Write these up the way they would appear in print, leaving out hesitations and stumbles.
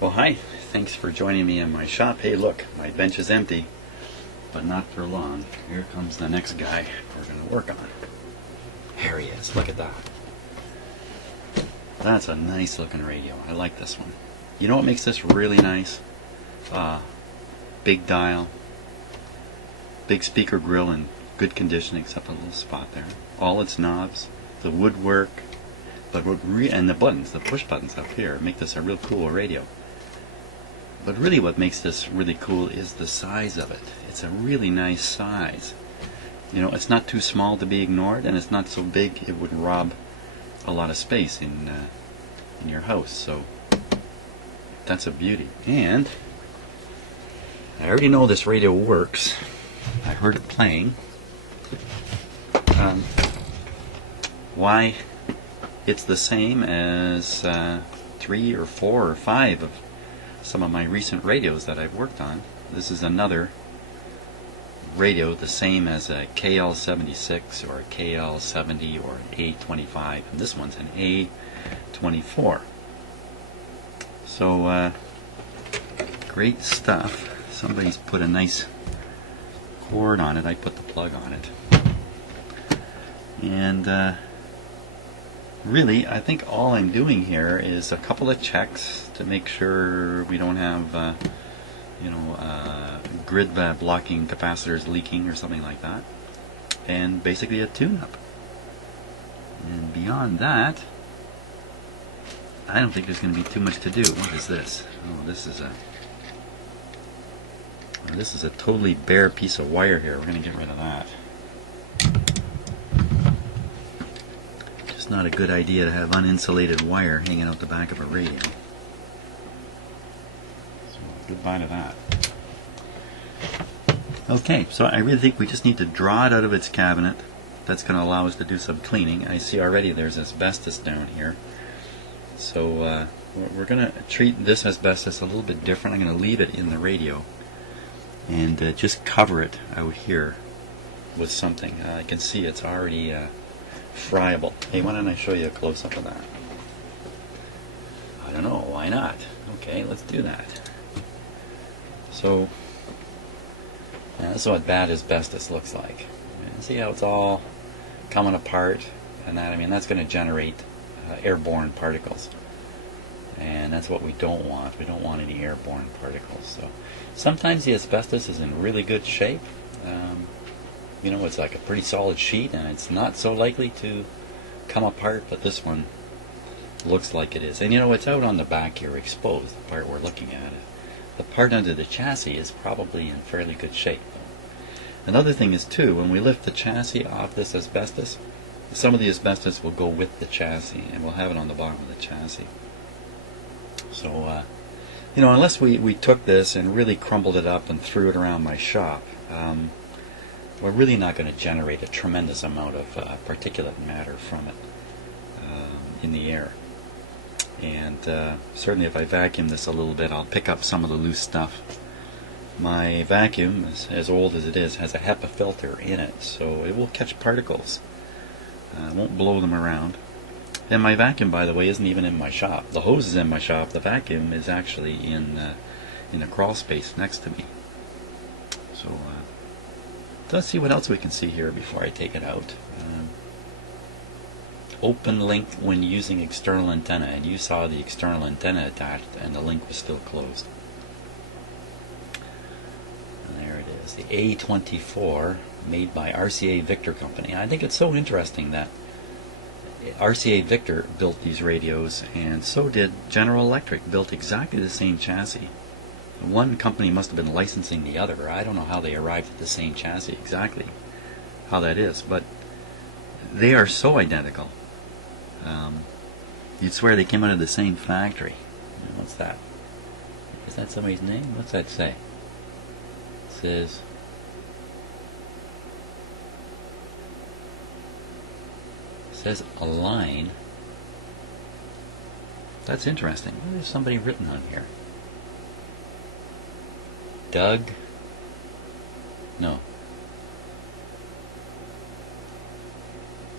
Well, hi. Thanks for joining me in my shop. Hey, look, my bench is empty, but not for long. Here comes the next guy we're going to work on. Here he is. Look at that. That's a nice looking radio. I like this one. You know what makes this really nice? Big dial, big speaker grill in good condition except a little spot there. All its knobs, the woodwork, and the buttons, the push buttons up here make this a real cool radio. But really what makes this really cool is the size of it. It's a really nice size. You know, it's not too small to be ignored, and it's not so big it would rob a lot of space in your house. So that's a beauty. And I already know this radio works. I heard it playing. Why it's the same as 3 or 4 or 5 of some of my recent radios that I've worked on. This is another radio the same as a KL76 or a KL70 or an A25, and this one's an A24. So great stuff. Somebody's put a nice cord on it. I put the plug on it. And really, I think all I'm doing here is a couple of checks to make sure we don't have grid blocking capacitors leaking or something like that, and basically a tune-up. And beyond that, I don't think there's going to be too much to do. What is this? Oh, this is a totally bare piece of wire here. We're going to get rid of that. Just not a good idea to have uninsulated wire hanging out the back of a radio. So goodbye to that. Okay, so I really think we just need to draw it out of its cabinet. That's going to allow us to do some cleaning. I see already there's asbestos down here. So we're going to treat this asbestos a little bit different. I'm going to leave it in the radio and just cover it out here with something. I can see it's already friable. Hey, why don't I show you a close-up of that? I don't know, why not? Okay, let's do that. So now this is what bad asbestos looks like. And see how it's all coming apart and that? I mean, that's going to generate airborne particles, and that's what we don't want. We don't want any airborne particles. So sometimes the asbestos is in really good shape. You know, it's like a pretty solid sheet and it's not so likely to come apart, but this one looks like it is. And you know, it's out on the back here exposed, the part we're looking at. The part under the chassis is probably in fairly good shape. Another thing is too, when we lift the chassis off this asbestos, some of the asbestos will go with the chassis, and we'll have it on the bottom of the chassis. So, you know, unless we took this and really crumbled it up and threw it around my shop, we're really not going to generate a tremendous amount of particulate matter from it in the air. And certainly if I vacuum this a little bit, I'll pick up some of the loose stuff. My vacuum, as old as it is, has a HEPA filter in it, so it will catch particles. It won't blow them around. And my vacuum, by the way, isn't even in my shop. The hose is in my shop. The vacuum is actually in a crawl space next to me. So let's see what else we can see here before I take it out. Open link when using external antenna, and you saw the external antenna attached and the link was still closed. And there it is, the A24, made by RCA Victor company. I think it's so interesting that RCA Victor built these radios, and so did General Electric, built exactly the same chassis. One company must have been licensing the other. I don't know how they arrived at the same chassis exactly, how that is, but they are so identical. You'd swear they came out of the same factory. What's that? Is that somebody's name? What's that say? It says Align. That's interesting. What is somebody written on here? Doug? No.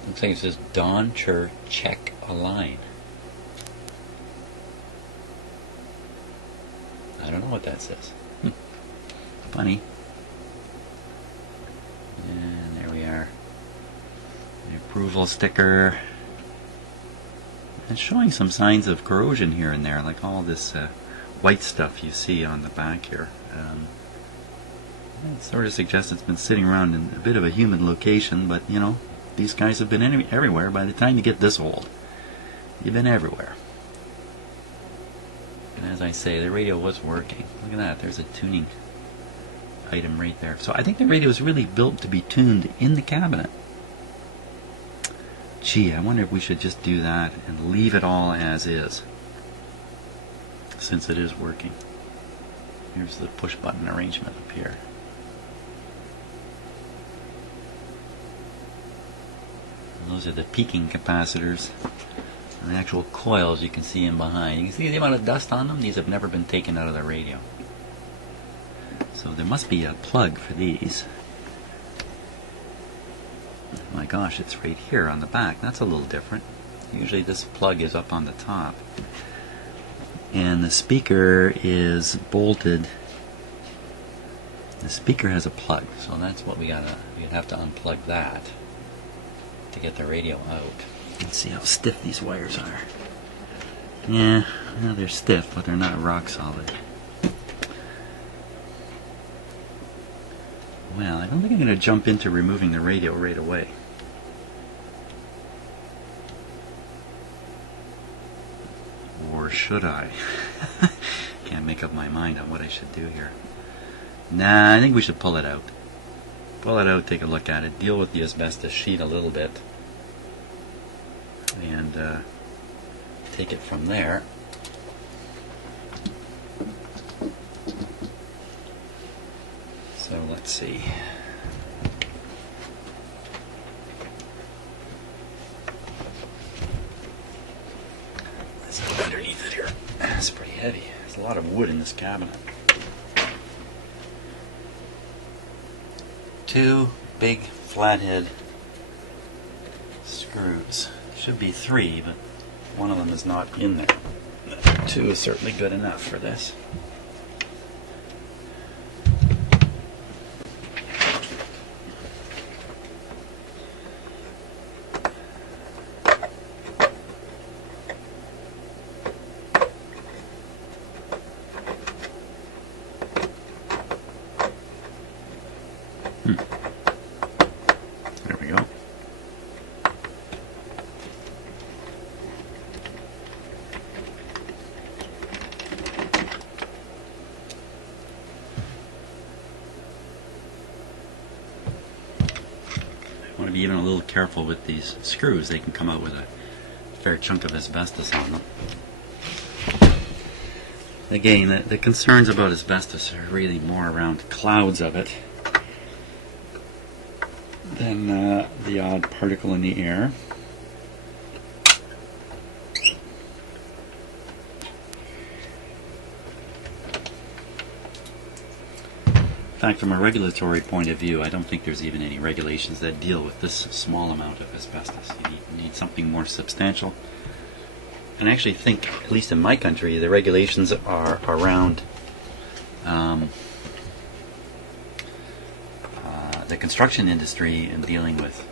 Looks like it says Don Chur Check Align. don't know what that says. Funny. And there we are. The approval sticker. It's showing some signs of corrosion here and there, like all this white stuff you see on the back here. It sort of suggests it's been sitting around in a bit of a humid location, but you know, these guys have been everywhere. By the time you get this old, you've been everywhere. And as I say, the radio was working. Look at that, there's a tuning item right there. So I think the radio is really built to be tuned in the cabinet. Gee, I wonder if we should just do that and leave it all as is, since it is working. Here's the push button arrangement up here. And those are the peaking capacitors. And the actual coils you can see in behind. You can see the amount of dust on them. These have never been taken out of the radio. So there must be a plug for these. My gosh, it's right here on the back. That's a little different. Usually this plug is up on the top. And the speaker is bolted. The speaker has a plug, so that's what we'd have to unplug that to get the radio out. Let's see how stiff these wires are. Yeah, well, they're stiff, but they're not rock solid. Well, I don't think I'm going to jump into removing the radio right away. Or should I? Can't make up my mind on what I should do here. Nah, I think we should pull it out. Pull it out, take a look at it, deal with the asbestos sheet a little bit, and take it from there. So let's see. Let's go underneath it here. It's pretty heavy. There's a lot of wood in this cabinet. Two big flathead screws. Should be three, but one of them is not in there. Two is certainly good enough for this. There we go. I want to be even a little careful with these screws. They can come out with a fair chunk of asbestos on them. Again, the concerns about asbestos are really more around clouds of it than the odd particle in the air. In fact, from a regulatory point of view, I don't think there's even any regulations that deal with this small amount of asbestos. You need something more substantial. And I actually think, at least in my country, the regulations are around the construction industry and dealing with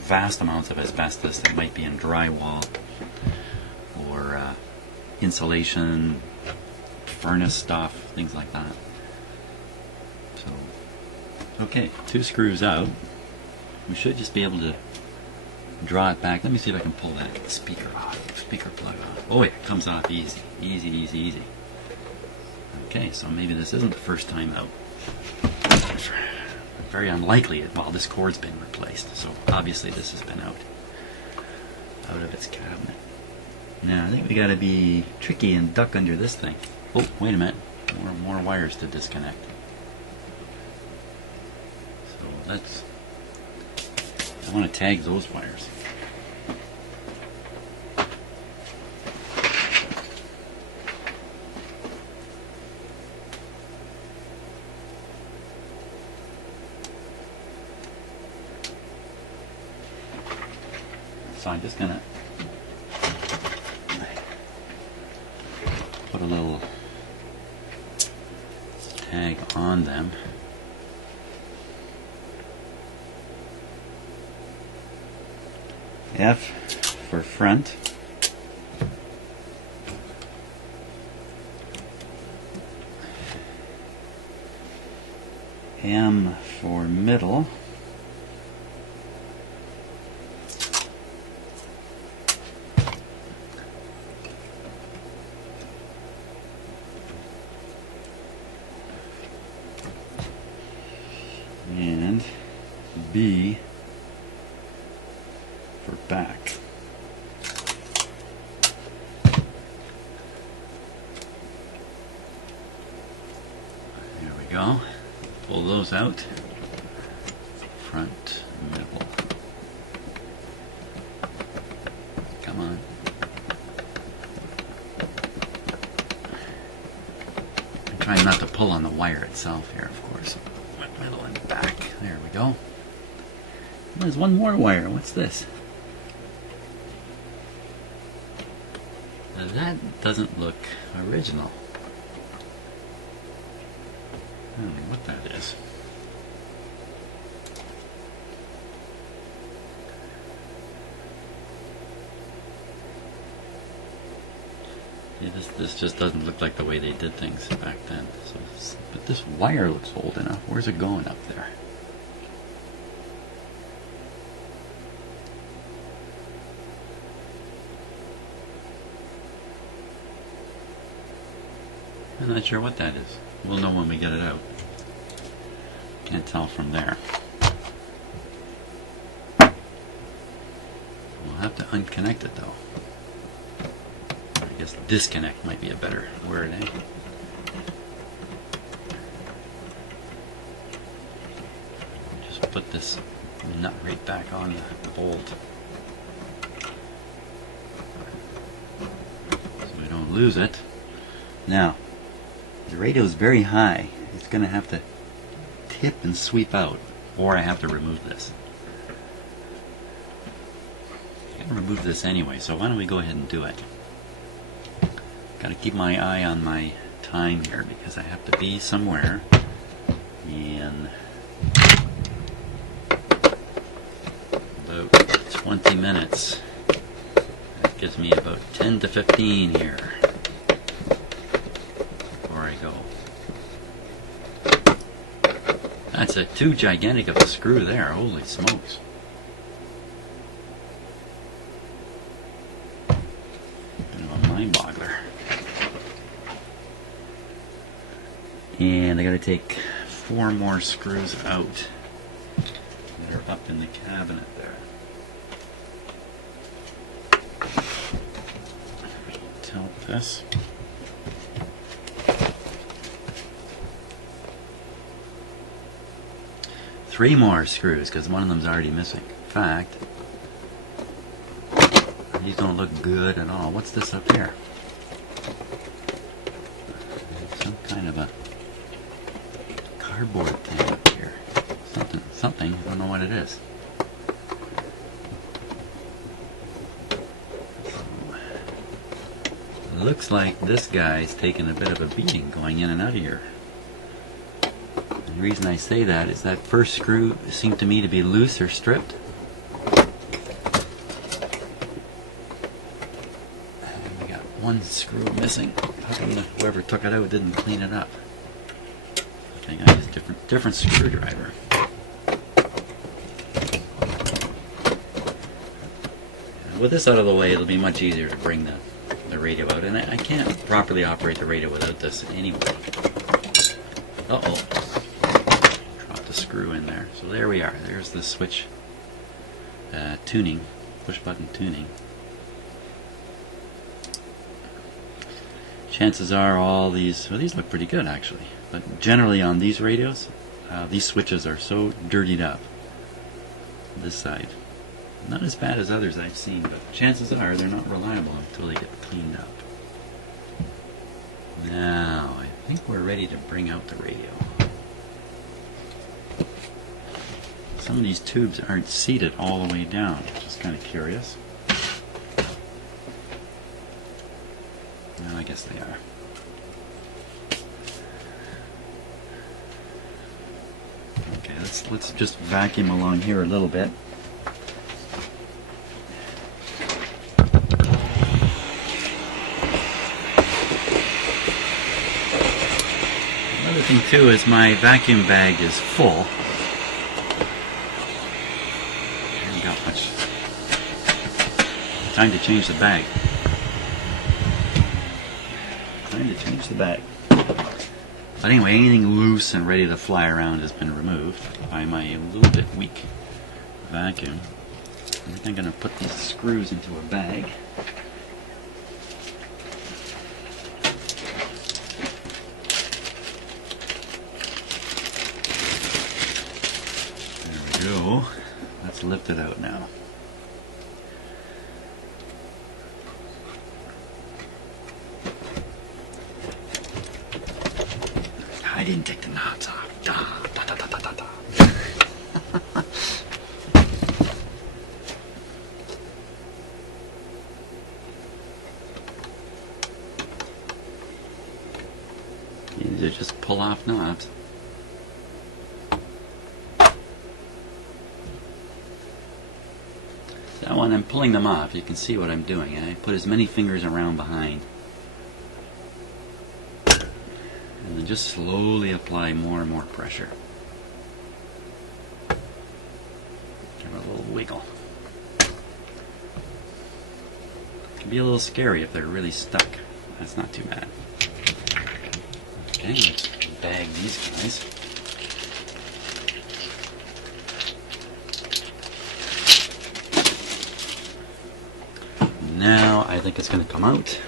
vast amounts of asbestos that might be in drywall or insulation, furnace stuff, things like that. So, okay, two screws out. We should just be able to draw it back. Let me see if I can pull that speaker off, speaker plug off. Oh, it comes off easy, easy, easy, easy. Okay, so maybe this isn't the first time out. Very unlikely. Well, this cord's been replaced, so obviously this has been out of its cabinet. Now I think we got to be tricky and duck under this thing. Oh, wait a minute, more wires to disconnect. So let's. I want to tag those wires. So I'm just going to put a little tag on them. F for front. M for middle. And B for back. There we go. Pull those out. Front, middle. Come on. I'm trying not to pull on the wire itself here, of course. Middle and back. There we go. There's one more wire. What's this? Now that doesn't look original. I don't know what that is. Yeah, this just doesn't look like the way they did things back then. So, but this wire looks old enough. Where's it going up there? I'm not sure what that is. We'll know when we get it out. Can't tell from there. We'll have to unconnect it though. I guess disconnect might be a better word, eh? Just put this nut right back on the bolt so we don't lose it. Now, the radio is very high. It's going to have to tip and sweep out, or I have to remove this. I'm going to remove this anyway, so why don't we go ahead and do it. Got to keep my eye on my time here because I have to be somewhere in about 20 minutes. That gives me about 10 to 15 here. That's too gigantic of a screw there. Holy smokes. Kind of a mind boggler. And I gotta take 4 more screws out that are up in the cabinet there. Tilt this. Three more screws because one of them's already missing. In fact, these don't look good at all. What's this up here? Some kind of a cardboard thing up here. Something. I don't know what it is. It looks like this guy's taking a bit of a beating going in and out of here. The reason I say that is that first screw seemed to me to be loose or stripped. And we got one screw missing. How come whoever took it out didn't clean it up? I think I used a different screwdriver. With this out of the way, it'll be much easier to bring the radio out. And I can't properly operate the radio without this anyway. Uh-oh. Screw in there. So there we are. There's the switch tuning, push button tuning. Chances are all these, well, these look pretty good actually, but generally on these radios, these switches are so dirtied up. This side, not as bad as others I've seen, but chances are they're not reliable until they get cleaned up. Now I think we're ready to bring out the radio. Some of these tubes aren't seated all the way down, which is kind of curious. Well, I guess they are. Okay, let's just vacuum along here a little bit. Another thing too is my vacuum bag is full. I haven't got much time to change the bag. Time to change the bag. But anyway, anything loose and ready to fly around has been removed by my little bit weak vacuum. I think I'm going to put these screws into a bag. There we go. Let's lift it out now. I didn't take the knobs off. Da, da, da, da, da, da. These are just pull off knobs. So when I'm pulling them off, you can see what I'm doing. And I put as many fingers around behind. And then just slowly apply more and more pressure. Give it a little wiggle. It can be a little scary if they're really stuck. That's not too bad. Okay, let's bag these guys. Now I think it's going to come out.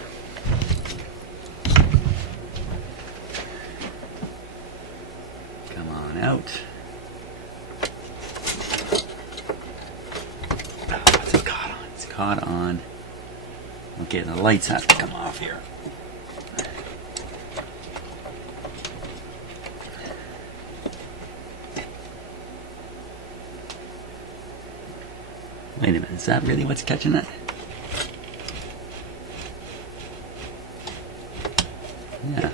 Out. Oh, what's it caught on? It's caught on. Okay, the lights have to come off here. Wait a minute, is that really what's catching it? Yeah.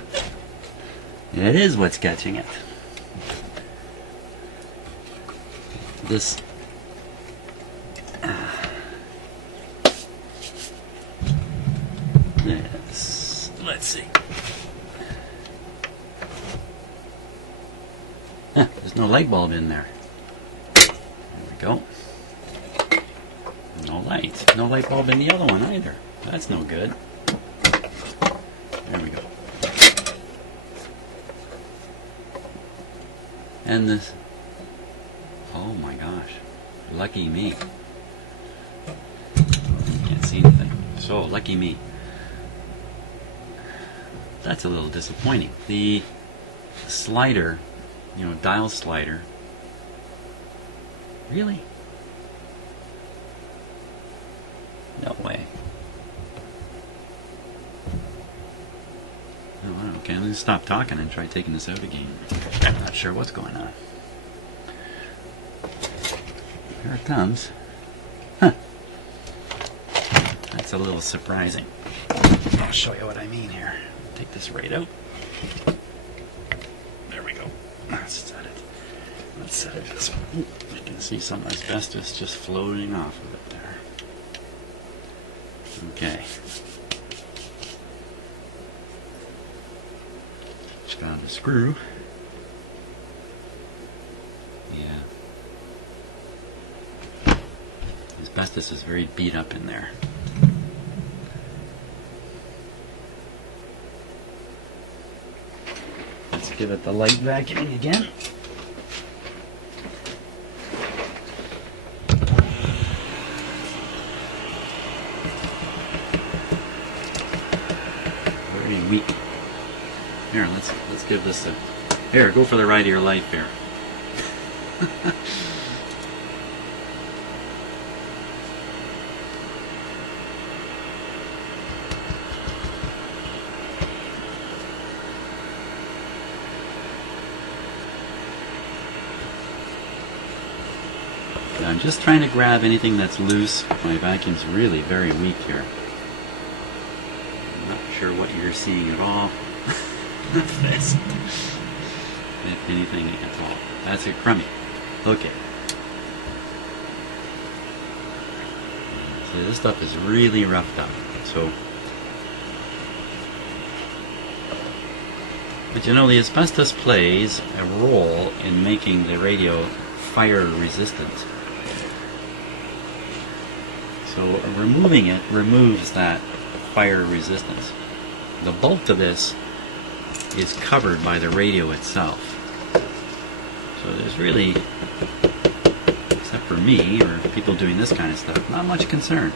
It is what's catching it. This let's see. There's no light bulb in there. There we go. No light. No light bulb in the other one either. That's no good. There we go. And this. Oh my gosh. Lucky me. Can't see anything. So, lucky me. That's a little disappointing. The slider, dial slider. Really? No way. Oh, okay, I'm going to stop talking and try taking this out again. I'm not sure what's going on. Here it comes. Huh. That's a little surprising. I'll show you what I mean here. Take this right out. There we go. Let's set it. Let's set it this way. You can see some asbestos just floating off of it there. Okay. Just found a screw. Yeah. Asbestos is very beat up in there. Let's give it the light vacuuming again. Very weak. Here, let's give this a. Here, go for the ride of your life here. I'm just trying to grab anything that's loose. My vacuum's really very weak here. I'm not sure what you're seeing at all. This. if anything at all. That's it, crummy. Okay. So this stuff is really roughed up. So, but you know, the asbestos plays a role in making the radio fire resistant. So removing it removes that fire resistance. The bulk of this is covered by the radio itself. So there's really, except for me or people doing this kind of stuff, not much concern.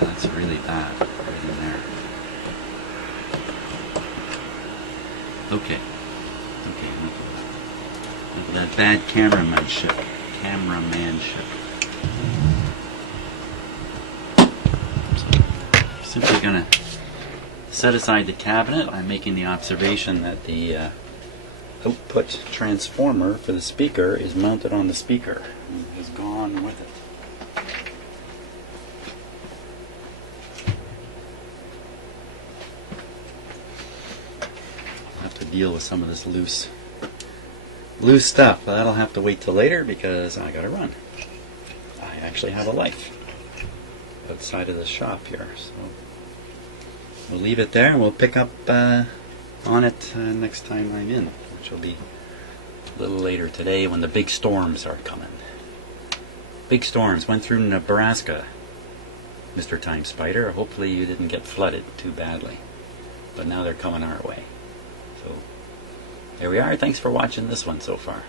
That's really bad right in there. Okay. Okay, look at that bad cameramanship. So, simply going to set aside the cabinet. I'm making the observation that the output transformer for the speaker is mounted on the speaker and has gone with it. I'll have to deal with some of this loose stuff, but that'll have to wait till later because I gotta run. I actually have a life outside of the shop here, so we'll leave it there and we'll pick up on it next time I'm in, which will be a little later today when the big storms are coming. Big storms went through Nebraska, Mr. Time Spider. Hopefully you didn't get flooded too badly, but now they're coming our way. So there we are. Thanks for watching this one so far.